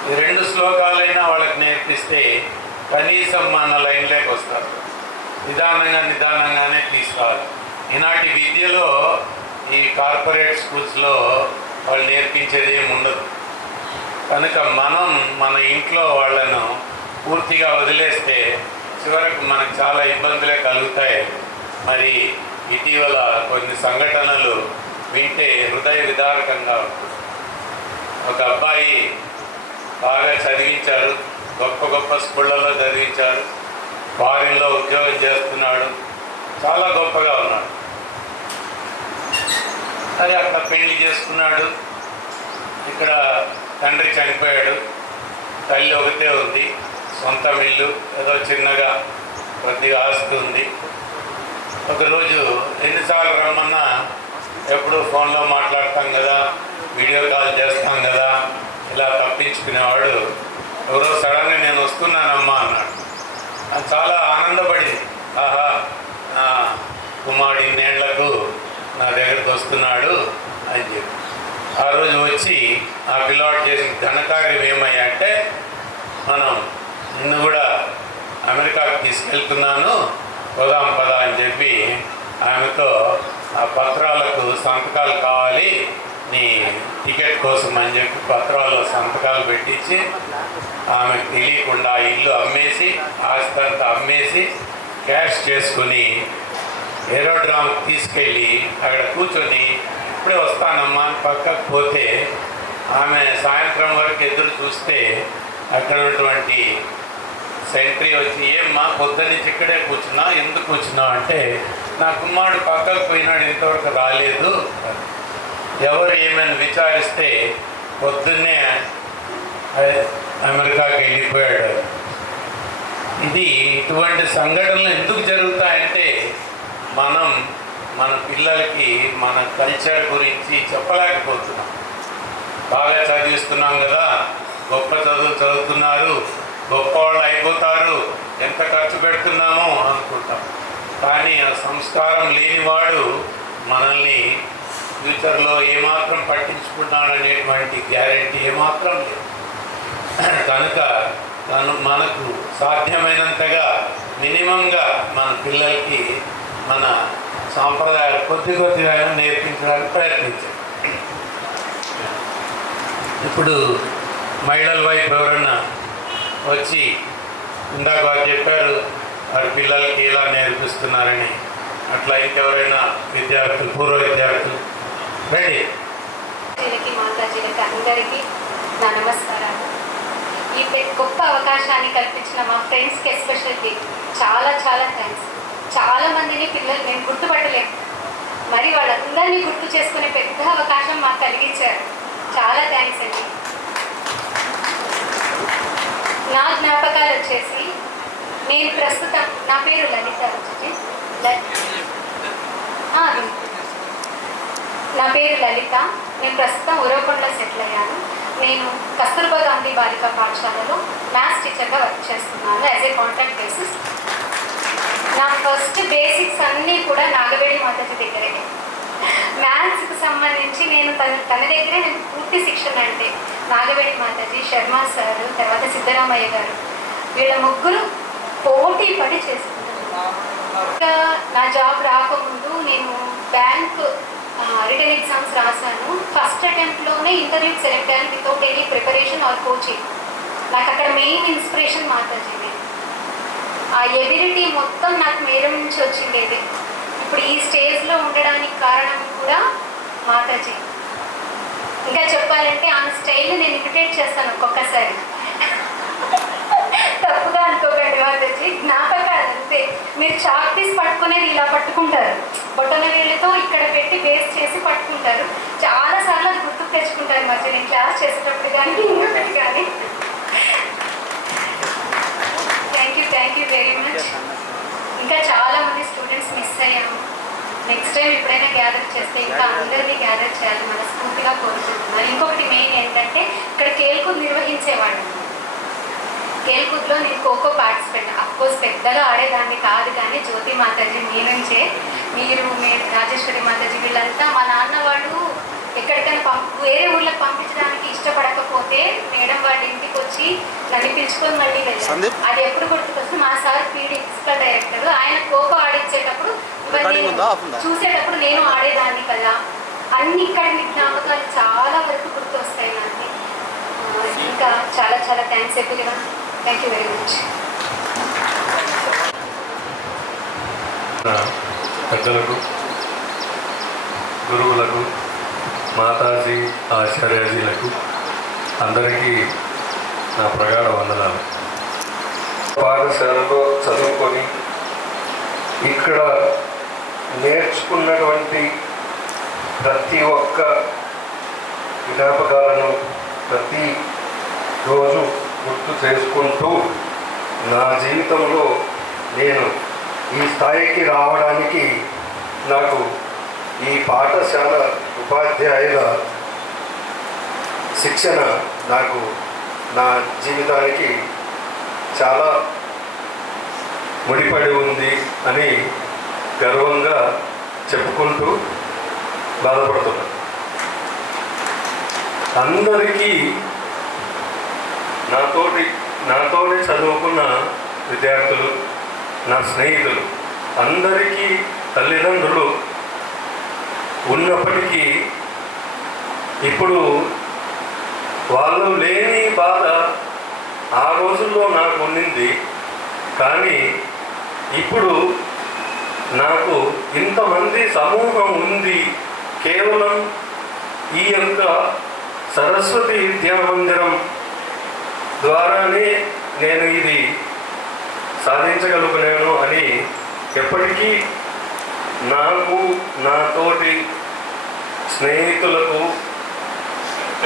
ఈ 2 శ్లోకాలైనా వాళ్ళకి నేర్పిస్తే కనీసం మన లైన్లోకి వస్తారు. నిదానంగానే తీసుకురావాలి. ఈనాటి విద్యలో ఈ కార్పొరేట్ స్కూల్స్లో వాళ్ళు నేర్పించేది ఏమి ఉండదు. కనుక మనం మన ఇంట్లో వాళ్ళను పూర్తిగా వదిలేస్తే చివరకు మనకు చాలా ఇబ్బందులే కలుగుతాయి. మరి ఇటీవల కొన్ని సంఘటనలు వింటే హృదయ విదారకంగా ఉంటుంది. ఒక అబ్బాయి బాగా చదివించారు, గొప్ప స్కూళ్ళలో చదివించారు, ఫారిన్లో ఉద్యోగం చేస్తున్నాడు, చాలా గొప్పగా ఉన్నాడు. అది అక్కడ పెళ్లి చేసుకున్నాడు. ఇక్కడ తండ్రి చనిపోయాడు, తల్లి ఒకతే ఉంది, సొంత ఇల్లు, ఏదో చిన్నగా కొద్దిగా ఆస్తి ఉంది. ఒకరోజు ఎన్నిసార్లు రమ్మన్నా ఎప్పుడు ఫోన్లో మాట్లాడతాం కదా, వీడియో కాల్ చేస్తాం కదా, ఇలా తప్పించుకునేవాడు. ఎవరో సడన్గా నేను వస్తున్నానమ్మా అన్నాడు. అది చాలా ఆనందపడింది. ఆహా, నా కుమారుడు ఇన్నేళ్లకు నా దగ్గరికి వస్తున్నాడు అని చెప్పి ఆ రోజు వచ్చి ఆ పిల్లవాడు చేసిన ఘనకార్యం ఏమయ్యంటే, మనం నిన్ను కూడా అమెరికాకు తీసుకెళ్తున్నాను, పోదాం పదా అని చెప్పి ఆమెతో ఆ పత్రాలకు సంతకాలు కావాలి, నీ టికెట్ కోసం అని చెప్పి పత్రాల్లో సంతకాలు పెట్టించి ఆమెకు తెలియకుండా ఇల్లు అమ్మేసి, ఆస్తి అంతా అమ్మేసి క్యాష్ చేసుకుని ఏరోడ్రామ్కి తీసుకెళ్ళి అక్కడ కూర్చొని ఇప్పుడే వస్తానమ్మా అని పక్కకు పోతే ఆమె సాయంత్రం వరకు ఎదురు చూస్తే అక్కడ ఉన్నటువంటి సెంట్రీ వచ్చి, ఏమ్మా పొద్దున్నుంచి ఇక్కడే కూర్చున్నా, ఎందుకు కూర్చున్నావు అంటే, నా కుమారుడు పక్కకు పోయినాడు, ఇంతవరకు రాలేదు. ఎవరు ఏమైనా విచారిస్తే పొద్దున్నే అమెరికాకి వెళ్ళిపోయాడు. ఇది ఇటువంటి సంఘటనలు ఎందుకు జరుగుతాయంటే, మనం మన పిల్లలకి మన కల్చర్ గురించి చెప్పలేకపోతున్నాం. బాగా చదివిస్తున్నాం కదా, గొప్ప చదువులు చదువుతున్నారు, గొప్పవాళ్ళు అయిపోతారు, ఎంత ఖర్చు పెడుతున్నామో అనుకుంటాం. కానీ ఆ సంస్కారం లేనివాడు మనల్ని ఫ్యూచర్లో ఏమాత్రం పట్టించుకున్నాడనేటువంటి గ్యారెంటీ ఏమాత్రం లేదు. కనుక మనకు సాధ్యమైనంతగా మినిమంగా మన పిల్లలకి మన సాంప్రదాయాలు కొద్దిగా నేర్పించడానికి ప్రయత్నించాం. ఇప్పుడు మహిళల వైపు ఎవరన్నా వచ్చి ఇందాక వారు చెప్పారు వారి పిల్లలకి ఎలా నేర్పిస్తున్నారని, అట్లా ఇంకెవరైనా విద్యార్థులు, పూర్వ విద్యార్థులు రండి. మాతాజీలకి అందరికీ నా నమస్కారాలు. ఈ గొప్ప అవకాశాన్ని కల్పించిన మా ఫ్రెండ్స్కి ఎస్పెషల్లీ చాలా థ్యాంక్స్. చాలామందిని పిల్లలు మేము గుర్తుపట్టలేము, మరి వాళ్ళందరినీ గుర్తు చేసుకునే పెద్ద అవకాశం మాకు కలిగించారు. చాలా థ్యాంక్స్ అండి. నా జ్ఞాపకాలు వచ్చేసి, నేను ప్రస్తుతం, నా పేరు లలిత, నా పేరు లలిత. నేను ప్రస్తుతం ఉరవకొండలో సెటిల్ అయ్యాను. నేను కస్తూర్బా గాంధీ బాలికా పాఠశాలలో మ్యాథ్స్ టీచర్గా వర్క్ చేస్తున్నాను యాజ్ ఏ కాంట్రాక్ట్ బేసిస్. నా ఫస్ట్ బేసిక్స్ అన్నీ కూడా నాగవేడి మాతాజీ దగ్గరే. మ్యాథ్స్కి సంబంధించి నేను తన దగ్గరే నేను పూర్తి శిక్షణ. అంటే నాగవేడి మాతాజీ, శర్మ సార్, తర్వాత సిద్ధరామయ్య గారు, వీళ్ళ ముగ్గురు పోటీ పడి చేసుకున్నాను. నా జాబ్ రాకముందు నేను బ్యాంక్ రిటర్న్ ఎగ్జామ్స్ రాశాను. ఫస్ట్ అటెంప్ట్లోనే ఇంటర్వ్యూకి సెలెక్ట్ అయ్యాను without any preparation or coaching. నాకు అక్కడ మెయిన్ ఇన్స్పిరేషన్ మాతాజీనే. ఆ ఎబిలిటీ మొత్తం నాకు మేడం నుంచి వచ్చిండేది. ఇప్పుడు ఈ స్టేజ్లో ఉండడానికి కారణం కూడా మాతాజీ. ఇంకా చెప్పాలంటే ఆమె స్టైల్ని నేను ఇమిటేట్ చేస్తాను ఒక్కొక్కసారి. తప్పుగా అనుకోకండి మాతాజీ, జ్ఞాపకాలు అంతే. మీరు చాక్ పీస్ పట్టుకునేది ఇలా పట్టుకుని పట్టుకుంటారు, బొట్టన వేళ్ళతో ఇక్కడ పెట్టి బేస్ చేసి పట్టుకుంటారు. చాలా సార్లు అది గుర్తుకు తెచ్చుకుంటారు మధ్య నేను క్లాస్ చేసేటప్పుడు కానీ ఇంకొకటి కానీ. Thank you very much. ఇంకా చాలా మంది స్టూడెంట్స్ మిస్ అయ్యాము. నెక్స్ట్ టైం ఎప్పుడైనా గ్యాదర్ చేస్తే ఇంకా అందరినీ గ్యాదర్ చేయాలి మనస్ఫూర్తిగా కోరుకుంటున్నాను. ఇంకొకటి మెయిన్ ఏంటంటే ఇక్కడ కేల్కూద్ నిర్వహించేవాడు. కేల్కూద్లో నేను ఖోఖో పార్టిసిపేట్, అఫ్కోర్స్ పెద్దగా ఆడేదాన్ని కాదు, కానీ జ్యోతి మాతాజీ మీ నుంచే, మీరు రాజేశ్వరి మాతాజీ వీళ్ళంతా మా నాన్న వాళ్ళు ఎక్కడికైనా వేరే ఊళ్ళకి పంపించడానికి ఇష్టపడకపోతే మేడం వాళ్ళ ఇంటికి వచ్చి నన్ను పిలుచుకొని మళ్ళీ వెళ్ళాను. అది ఎప్పుడు గుర్తుకొస్తే మా సార్ పీడి ప్రిన్సిపల్ డైరెక్టర్, ఆయన ఖోఖో ఆడించేటప్పుడు చూసేటప్పుడు నేను ఆడేదాన్ని కదా, అన్ని ఇక్కడ జ్ఞాపకాలు చాలా వరకు గుర్తు వస్తాయి నాకు. ఇంకా చాలా చాలా thanks everyone. Thank you very much. పెద్దలకు, గురువులకు, మాతాజీ ఆచార్యజీలకు అందరికీ నా ప్రగాఢ వందనాలు. పాఠశాలలో చదువుకొని ఇక్కడ నేర్చుకున్నటువంటి ప్రతి ఒక్క జ్ఞాపకాలను ప్రతి రోజు గుర్తు చేసుకుంటూ నా జీవితంలో నేను ఈ స్థాయికి రావడానికి నాకు ఈ పాఠశాల ఉపాధ్యాయుల శిక్షణ నాకు నా జీవితానికి చాలా ముడిపడి ఉంది అని గర్వంగా చెప్పుకుంటూ బాధపడుతున్నాను. అందరికీ నాతోటి చదువుకున్న విద్యార్థులు, నా స్నేహితులు అందరికీ తల్లిదండ్రులు ఉన్నప్పటికీ ఇప్పుడు వాళ్ళు లేని బాధ ఆ రోజుల్లో నాకు ఉండింది. కానీ ఇప్పుడు నాకు ఇంతమంది సమూహం ఉంది కేవలం ఈ యొక్క సరస్వతి విద్యామందిరం ద్వారానే నేను ఇది సాధించగలుగుతాను అని ఎప్పటికీ నాకు, నాతోటి స్నేహితులకు,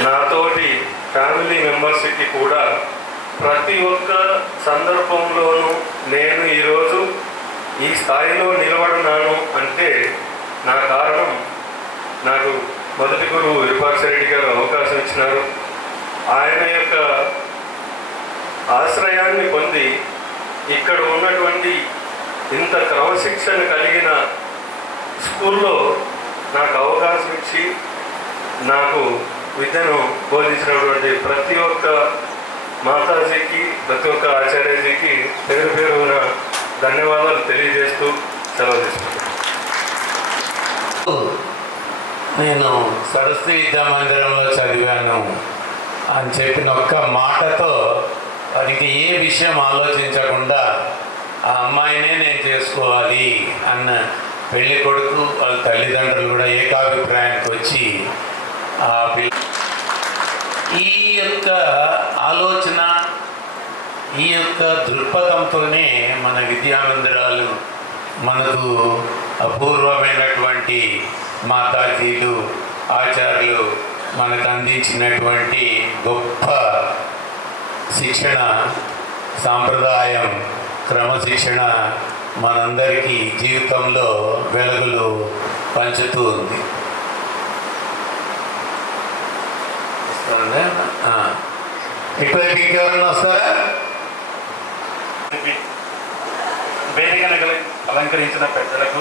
నాతోటి ఫ్యామిలీ మెంబర్స్కి కూడా ప్రతి ఒక్క సందర్భంలోనూ నేను ఈరోజు ఈ స్థాయిలో నిలబడినాను అంటే నా కారణం నాకు మొదటి గురువు విరూపాక్షరెడ్డి గారు అవకాశం ఇచ్చినారు. ఆయన యొక్క ఆశ్రయాన్ని పొంది ఇక్కడ ఉన్నటువంటి ఇంత క్రమశిక్షణ కలిగిన స్కూల్లో నాకు అవకాశం ఇచ్చి నాకు విద్యను బోధించినటువంటి ప్రతి ఒక్క మాతాజీకి, ప్రతి ఒక్క ఆచార్యజీకి పేరు పేరున ధన్యవాదాలు తెలియజేస్తూ సెలవు తీసుకుంటాను. నేను సరస్వతి విద్యా మందిరంలో చదివాను అని చెప్పిన ఒక్క మాటతో వారికి ఏ విషయం ఆలోచించకుండా ఆ అమ్మాయినే నేను చేసుకోవాలి అన్న పెళ్లి కొడుకు వాళ్ళ తల్లిదండ్రులు కూడా ఏకాభిప్రాయానికి వచ్చి ఆ ఈ యొక్క ఆలోచన, ఈ యొక్క దృక్పథంతోనే మన విద్యామందిరాలు మనకు అపూర్వమైనటువంటి మాతాజీలు, ఆచార్యులు మనకు అందించినటువంటి గొప్ప శిక్షణ, సాంప్రదాయం, క్రమశిక్షణ మనందరికీ జీవితంలో వెలుగులు పంచుతూ ఉంది. ఇటువైపు ఇంకెవరన్నా వస్తారా? వేదికను అలంకరించిన పెద్దలకు,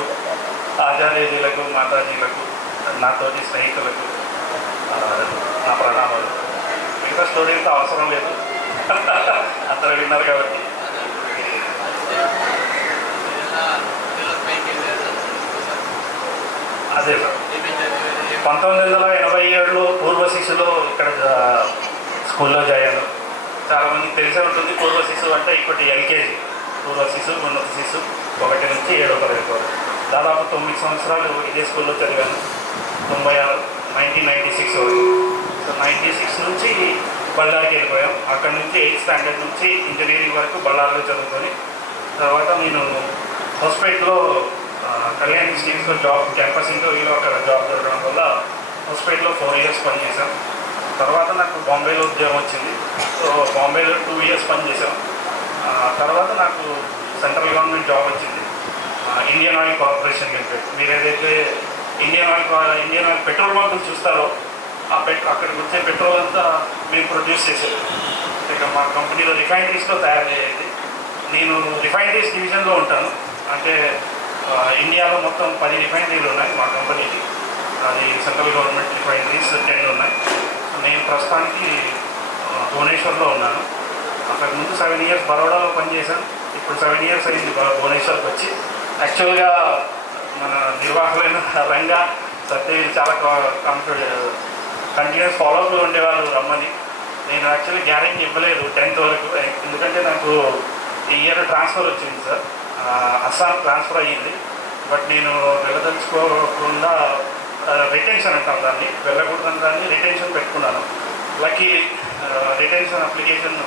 ఆచార్యులకు, మాతాజీలకు, నాతోటి స్నేహితులకు నా ప్రణామాలు. మిగతా స్టూడెంట్స్ అవసరం లేదు, అందరూ విన్నారు కాబట్టి. అదే సార్, 1987లో పూర్వ శిశులో ఇక్కడ స్కూల్లో జాయిన్. చాలామందికి తెలిసే ఉంటుంది పూర్వ శిశువు అంటే ఇప్పటి ఎల్కేజీ, పూర్వ శిశువు, ఉన్నత శిశువు 1 నుంచి 7వ తరగతి వరకు. దాదాపు 9 సంవత్సరాలు ఇదే స్కూల్లో చదివాను. 1996 వరకు. సో 96 నుంచి బళ్ళారికి వెళ్ళిపోయాం. అక్కడ నుంచి 8th స్టాండర్డ్ నుంచి ఇంజనీరింగ్ వరకు బళ్ళారిలో చదువుకొని తర్వాత నేను హౌస్పేట్లో కళ్యాణ్ ఇన్స్టిట్యూట్స్లో జాబ్ క్యాంపస్ ఇంటర్వ్యూలో అక్కడ జాబ్ దొరకడం వల్ల హోస్పేట్లో 4 ఇయర్స్ పనిచేశాను. తర్వాత నాకు బాంబేలో ఉద్యోగం వచ్చింది. సో బాంబేలో 2 ఇయర్స్ పనిచేశాను. తర్వాత నాకు సెంట్రల్ గవర్నమెంట్ జాబ్ వచ్చింది, ఇండియన్ ఆయిల్ కార్పొరేషన్ లిమిటెడ్. మీరు ఏదైతే ఇండియన్ ఆయిల్ పెట్రోల్ బంకులు చూస్తారో అక్కడికి వచ్చే పెట్రోల్ అంతా మేము ప్రొడ్యూస్ చేసేది. ఇక మా కంపెనీలో రిఫైనరీస్లో తయారు చేయాలి. నేను రిఫైనరీస్ డివిజన్లో ఉంటాను. అంటే ఇండియాలో మొత్తం 10 రిఫైనరీలు ఉన్నాయి మా కంపెనీకి. అది సెంట్రల్ గవర్నమెంట్ రిఫైనరీస్ 10 ఉన్నాయి. నేను ప్రస్తుతానికి భువనేశ్వర్లో ఉన్నాను. అక్కడి ముందు 7 ఇయర్స్ బరోడాలో పనిచేశాను. ఇప్పుడు 7 ఇయర్స్ అయింది భువనేశ్వర్కి వచ్చి. యాక్చువల్గా మన నిర్వాహకులైన రంగా సత్యవేల్ చాలా కంటిన్యూస్ ఫాలోఅప్లో ఉండేవాళ్ళు రమ్మని. నేను యాక్చువల్లీ గ్యారెంటీ ఇవ్వలేదు 10th వరకు, ఎందుకంటే నాకు ఈ ఇయర్ ట్రాన్స్ఫర్ వచ్చింది సార్. అస్సాం ట్రాన్స్ఫర్ అయ్యింది. బట్ నేను వెళ్ళదలుచుకోకుండా రిటెన్షన్ అంటాం దాన్ని, వెళ్ళకూడదని దాన్ని రిటెన్షన్ పెట్టుకున్నాను. లక్కీ రిటెన్షన్ అప్లికేషన్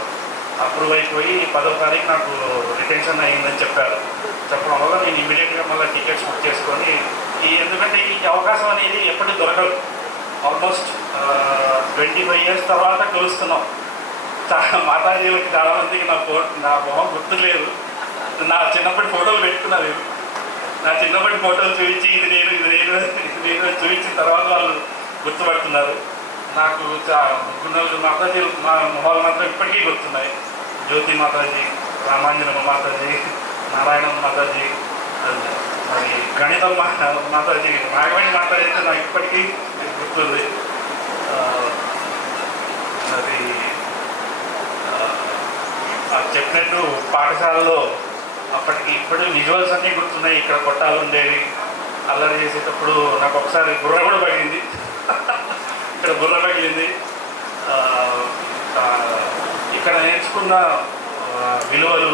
అప్రూవ్ అయిపోయి 10వ తారీఖు నాకు రిటెన్షన్ అయ్యిందని చెప్పారు. చెప్పడం వల్ల నేను ఇమీడియట్గా మళ్ళీ టికెట్స్ బుక్ చేసుకొని ఎందుకంటే ఈ అవకాశం అనేది ఎప్పటికీ దొరకదు. ఆల్మోస్ట్ 25 ఇయర్స్ తర్వాత కలుస్తున్నాం. చాలా మాతాజీలకి చాలామందికి నా మొహం గుర్తులేదు. నా చిన్నప్పటి ఫోటోలు పెట్టుకున్నారు. నా చిన్నప్పటి ఫోటోలు చూపించి ఇది నేను చూపించిన తర్వాత వాళ్ళు గుర్తుపడుతున్నారు. నాకు గున్నలు మాతాజీలు మా మొహాలు మాత్రం ఇప్పటికీ గుర్తున్నాయి. జ్యోతి మాతాజీ, రామాంజనమ్మ మాతాజీ, నారాయణమ్మ మాతాజీ, మరి గణితం మాతాజీ, నాగవేణి మాతాజీ అయితే నాకు ఇప్పటికీ గుర్తుంది. అది చెప్పినట్టు పాఠశాలలో అప్పటికి ఇప్పుడు విజువల్స్ అన్నీ గుర్తున్నాయి. ఇక్కడ కొట్టాలు ఉండేవి, అల్లరి చేసేటప్పుడు నాకు ఒకసారి బుర్ర కూడా పగిలింది. ఇక్కడ బుర్ర పగిలింది. ఇక్కడ నేర్చుకున్న విలువలు,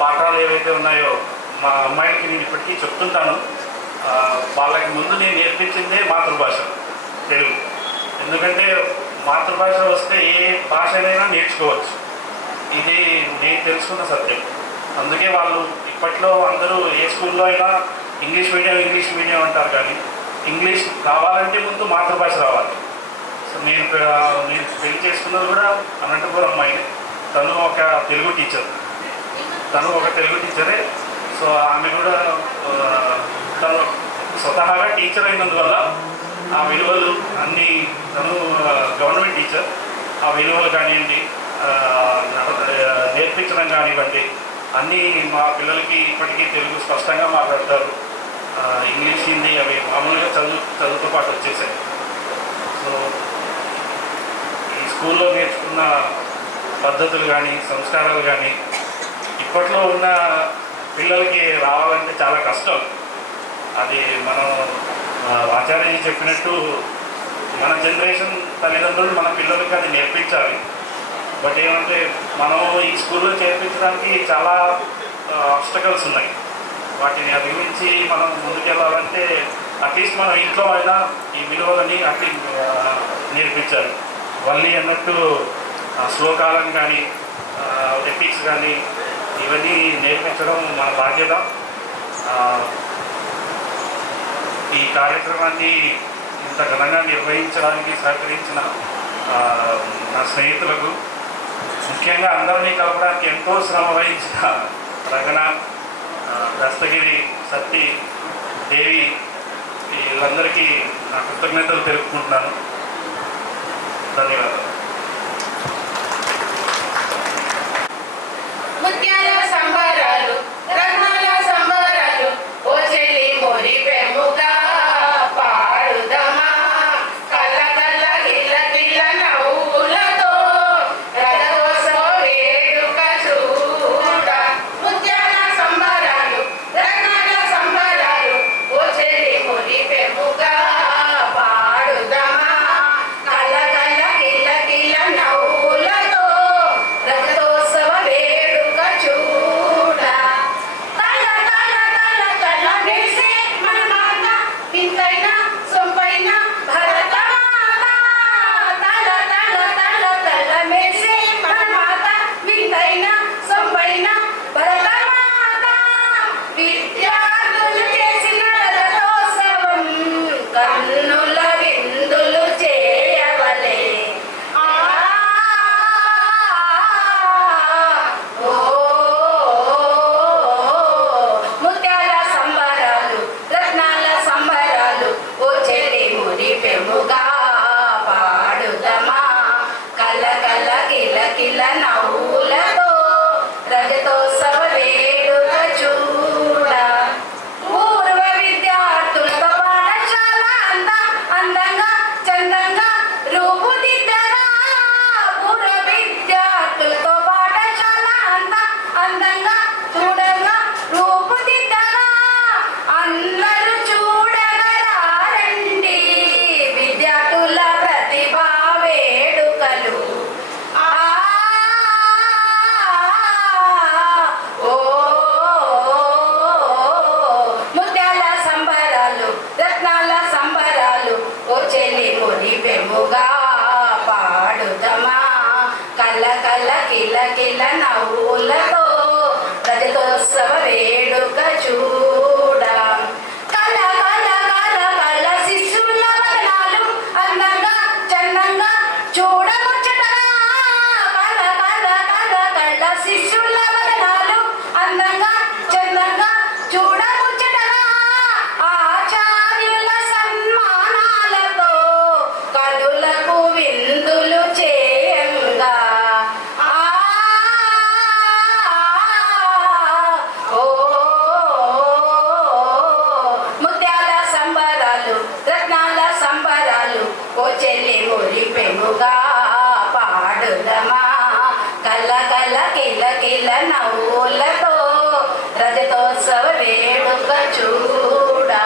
పాఠాలు ఏవైతే ఉన్నాయో మా అమ్మాయిలకి నేను ఇప్పటికీ చెప్తుంటాను. వాళ్ళకి ముందు నేను నేర్పించిందే మాతృభాష తెలుగు. ఎందుకంటే మాతృభాష వస్తే ఏ భాషనైనా నేర్చుకోవచ్చు. ఇది నేను తెలుసుకున్న సత్యం. అందుకే వాళ్ళు ఇప్పట్లో అందరూ ఏ స్కూల్లో అయినా ఇంగ్లీష్ మీడియం అంటారు, కానీ ఇంగ్లీష్ రావాలంటే ముందు మాతృభాష రావాలి. సో నేను పెళ్లి చేసుకున్నది కూడా అనంతపురం అమ్మాయిని. తను ఒక తెలుగు టీచరే. సో ఆమె కూడా తను స్వతహాగా టీచర్ అయినందువల్ల ఆ విలువలు అన్నీ, తను గవర్నమెంట్ టీచర్, ఆ విలువలు కానివ్వండి, నేర్పించడం కానివ్వండి, అన్నీ మా పిల్లలకి ఇప్పటికీ తెలుగు స్పష్టంగా మాట్లాడతారు. ఇంగ్లీష్, హిందీ అవి మామూలుగా చదువుతో పాటు వచ్చేసాయి. సో ఈ స్కూల్లో నేర్చుకున్న పద్ధతులు కానీ, సంస్కారాలు కానీ ఇప్పట్లో ఉన్న పిల్లలకి రావాలంటే చాలా కష్టం. అది మనం ఆచార్య చెప్పినట్టు మన జనరేషన్ తల్లిదండ్రులు మన పిల్లలకి అది నేర్పించాలి. బట్ ఏమంటే మనం ఈ స్కూల్లో చేర్పించడానికి చాలా ఆబ్స్టకల్స్ ఉన్నాయి. వాటిని అధిగమించి మనం ముందుకెళ్ళాలంటే అట్లీస్ట్ మనం ఇంట్లో అయినా ఈ విలువలని అట్లీ నేర్పించాలి. వల్లి అన్నట్టు శ్లోకాలను కానీ, ఎపిక్స్ కానీ ఇవన్నీ నేర్పించడం మన బాధ్యత. ఈ కార్యక్రమాన్ని ఇంత ఘనంగా నిర్వహించడానికి సహకరించిన నా స్నేహితులకు, ముఖ్యంగా అందరినీ కలపడానికి ఎంతో శ్రమ వహించిన రగణ, దస్తగిరి, సత్తి, దేవి, వీళ్ళందరికీ నా కృతజ్ఞతలు తెలుపుకుంటున్నాను. ధన్యవాదాలు. ముత్యాల సంబరాలు, రత్నాల సంబరాలు, ఓ చెల్లి మోరి పెముగా పాడుదమా, కళ్ళ కళ్ళ గిల్ల గిల్ల నవ్వులతో రథోత్సవ వేడుక చూడ. ముత్యాల సంబరాలు, రత్నాల సంబరాలు, ఓ చెల్లి మోరి పెముగా పాడుదమా, కళ్ళ కళ్ళ గిల్ల చెల్లి మురిపెముగా పాడుదమా కల్ల కల్ల కిల్ల కిల్ల నవ్వులతో రజతోత్సవ వేడుక చూడా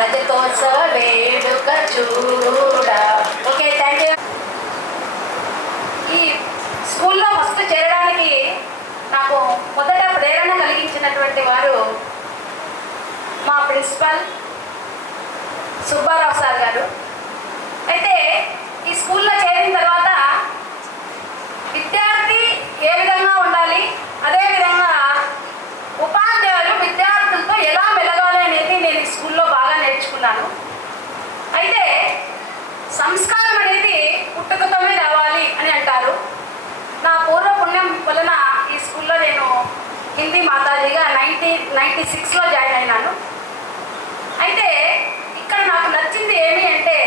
రజతోత్సవ వేడుక చూడా. Okay, thank you. ఈ స్కూల్లో ఫస్ట్ చేరడానికి నాకు మొదట ప్రేరణ కలిగించినటువంటి వారు మా ప్రిన్సిపల్ సుబ్బారావు సార్ గారు. అయితే ఈ స్కూల్లో చేరిన తర్వాత విద్యార్థి ఏ విధంగా ఉండాలి, అదేవిధంగా ఉపాధ్యాయులు విద్యార్థులతో ఎలా మెలగాలి అనేది నేను ఈ స్కూల్లో బాగా నేర్చుకున్నాను. అయితే సంస్కారం అనేది పుట్టుకతోనే రావాలి అని అంటారు. నా పూర్వ పుణ్యం వలన ఈ స్కూల్లో నేను హిందీ మాతాజీగా 1996లో జాయిన్ అయినాను. అయితే ఇక్కడ నాకు నచ్చింది ఏమి అంటే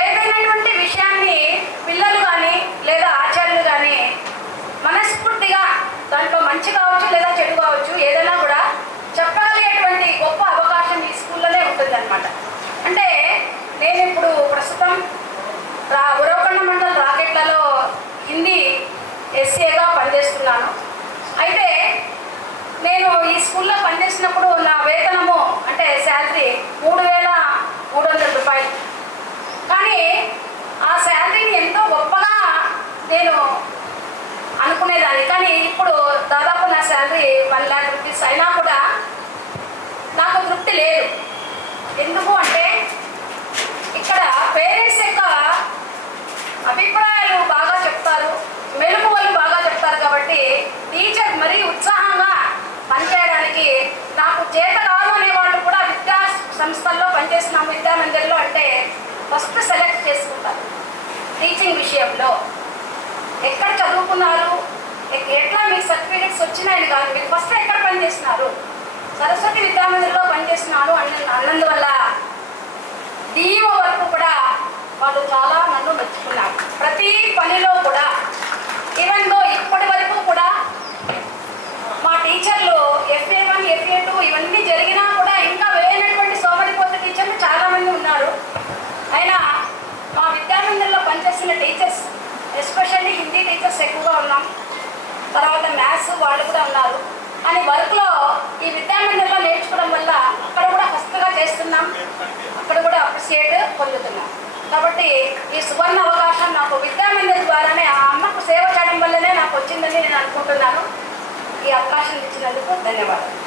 ఏదైనటువంటి విషయాన్ని పిల్లలు కానీ లేదా ఆచార్యులు కానీ మనస్ఫూర్తిగా దాంట్లో మంచి కావచ్చు లేదా చెడు కావచ్చు ఏదైనా కూడా చెప్పగలిగేటువంటి గొప్ప అవకాశం ఈ స్కూల్లోనే ఉంటుందన్నమాట. అంటే నేను ఇప్పుడు ప్రస్తుతం ఉరవకొండ మండలం రాకెట్లలో హిందీ ఎస్ఏగా పనిచేస్తున్నాను. అయితే నేను ఈ స్కూల్లో పనిచేసినప్పుడు నా వేతనము అంటే శాలరీ 3,300 రూపాయలు. కానీ ఆ శాలరీని ఎంతో గొప్పగా నేను అనుకునేదాన్ని. కానీ ఇప్పుడు దాదాపు నా శాలరీ 1 lakh రూపీస్ అయినా కూడా నాకు తృప్తి లేదు. ఎందుకు అంటే ఇక్కడ పేరెంట్స్ యొక్క అభిప్రాయాలు బాగా చెప్తారు, మెలకువలు బాగా చెప్తారు. కాబట్టి టీచర్ మరీ ఉత్సాహంగా పనిచేయడానికి నాకు చేత కాదు అనేవాళ్ళు కూడా విద్యా సంస్థల్లో పనిచేస్తున్నాము విద్యా మందిర్లో అంటే ఫస్ట్ సెలెక్ట్ చేసుకుంటారు. టీచింగ్ విషయంలో ఎక్కడ చదువుకున్నారు, ఎట్లా మీకు సర్టిఫికెట్స్ వచ్చినాయని కాదు, మీరు ఫస్ట్ ఎక్కడ పనిచేస్తున్నారు, సరస్వతి విద్యామందిర్లో పనిచేస్తున్నాను అన్నందువల్ల DO వరకు కూడా వాళ్ళు చాలా నన్ను మెచ్చుకున్నారు. ప్రతి పనిలో కూడా ఈవెన్ దో ఇప్పటి వరకు కూడా మా టీచర్లు FA1 FA2 ఇవన్నీ జరిగినా కూడా ఇంకా వేయనటువంటి సోమరిపోత టీచర్లు చాలామంది ఉన్నారు. అయినా మా విద్యామందిర్లో పనిచేస్తున్న టీచర్స్ ఎస్పెషల్లీ హిందీ టీచర్స్ ఎక్కువగా ఉన్నాం, తర్వాత మ్యాథ్స్ వాళ్ళు కూడా ఉన్నారు. అని వర్క్లో ఈ విద్యామందిర్లో నేర్చుకోవడం వల్ల అక్కడ కూడా ఫస్ట్గా చేస్తున్నాం, అక్కడ కూడా అప్రిషియేట్ పొందుతున్నాం. కాబట్టి ఈ సువర్ణ అవకాశం నాకు విద్యామందిర్ ద్వారానే ఆ అమ్మకు సేవ చేయడం వల్లనే నాకు వచ్చిందని నేను అనుకుంటున్నాను. ఈ అవకాశం ఇచ్చినందుకు ధన్యవాదాలు.